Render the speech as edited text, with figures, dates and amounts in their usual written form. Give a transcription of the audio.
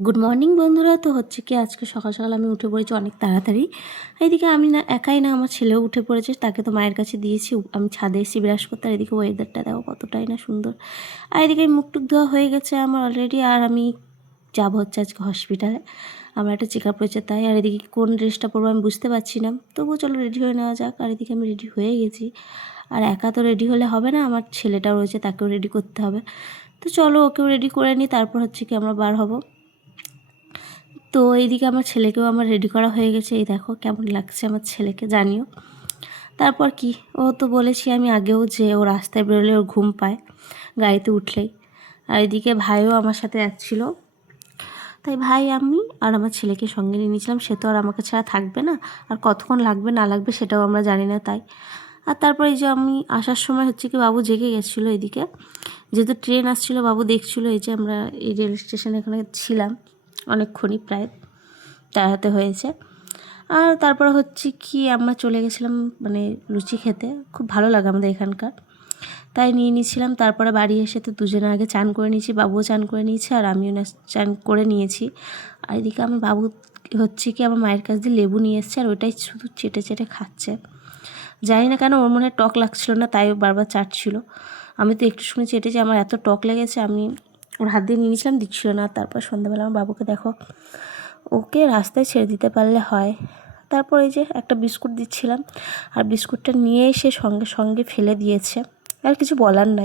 Good morning বন্ধুরা। তো হচ্ছে কি আজকে সকাল সকাল আমি উঠে পড়েছি অনেক তাড়াতাড়ি। এদিকে আমি না একাই না, আমার ছেলেও উঠে পড়েছে, তাকে তো মায়ের কাছে দিয়েছি। আমি ছাদে এসেছি ব্রাশ করতে, আর এদিকে ওয়েদারটা দেখো কতটাই না সুন্দর। আর এদিকে মুখ টুক ধোয়া হয়ে গেছে আমার অলরেডি, আর আমি যাবো হচ্ছে আজকে হসপিটালে, আমার একটা চেক আপ রয়েছে তাই। আর এদিকে কোন ড্রেসটা পরবো আমি বুঝতে পারছি না, তবুও চলো রেডি হয়ে নেওয়া যাক। আর এদিকে আমি রেডি হয়ে গেছি, আর একা তো রেডি হলে হবে না, আমার ছেলেটাও রয়েছে, তাকেও রেডি করতে হবে। তো চলো ওকেও রেডি করে নিই, তারপর হচ্ছে কি আমরা বার হব। তো এইদিকে আমার ছেলেকেও আমার রেডি করা হয়ে গেছে, এই দেখো কেমন লাগছে আমার ছেলেকে জানিও। তারপর কি, ও তো বলেছি আমি আগেও যে ও রাস্তায় বেরোলে ওর ঘুম পায় গাড়িতে উঠলেই। আর এদিকে ভাইও আমার সাথে যাচ্ছিল, তাই ভাই আমি আর আমার ছেলেকে সঙ্গে নিয়ে নিয়েছিলাম। সে তো আর আমাকে ছাড়া থাকবে না, আর কতক্ষণ লাগবে না লাগবে সেটাও আমরা জানি না তাই। আর তারপর এই যে আমি আসার সময় হচ্ছে কি বাবু জেগে গেছিলো, এদিকে যেহেতু ট্রেন আসছিলো বাবু দেখছিলো। এই যে আমরা এই রেল স্টেশনে এখানে ছিলাম অনেকক্ষণই, প্রায় দাঁড়াতে হয়েছে। আর তারপর হচ্ছে কি আমরা চলে গেছিলাম মানে লুচি খেতে, খুব ভালো লাগে আমাদের এখানকার, তাই নিয়ে নিয়েছিলাম। তারপরে বাড়ি এসে তো দুজনে আগে চান করে নিয়েছি, বাবুও চান করে নিয়েছে আর আমিও না চান করে নিয়েছি। আর এদিকে আমার বাবু হচ্ছে কি আমার মায়ের কাছ দিয়ে লেবু নিয়ে এসছে, আর ওইটাই শুধু চেটে চেটে খাচ্ছে। জানি না কেন ওর মনে হয় টক লাগছিল না, তাই ও বারবার চাটছিল। আমি তো একটু সময় চেটেছি, আমার এত টক লেগেছে, আমি ওর হাত দিয়ে নিয়ে নিয়েছিলাম, দিচ্ছিল না। তারপর সন্ধ্যাবেলা আমার বাবুকে দেখো, ওকে রাস্তায় ছেড়ে দিতে পারলে হয়। তারপর এই যে একটা বিস্কুট দিচ্ছিলাম, আর বিস্কুটটা নিয়ে এসে সঙ্গে সঙ্গে ফেলে দিয়েছে, আর কিছু বলার নাই।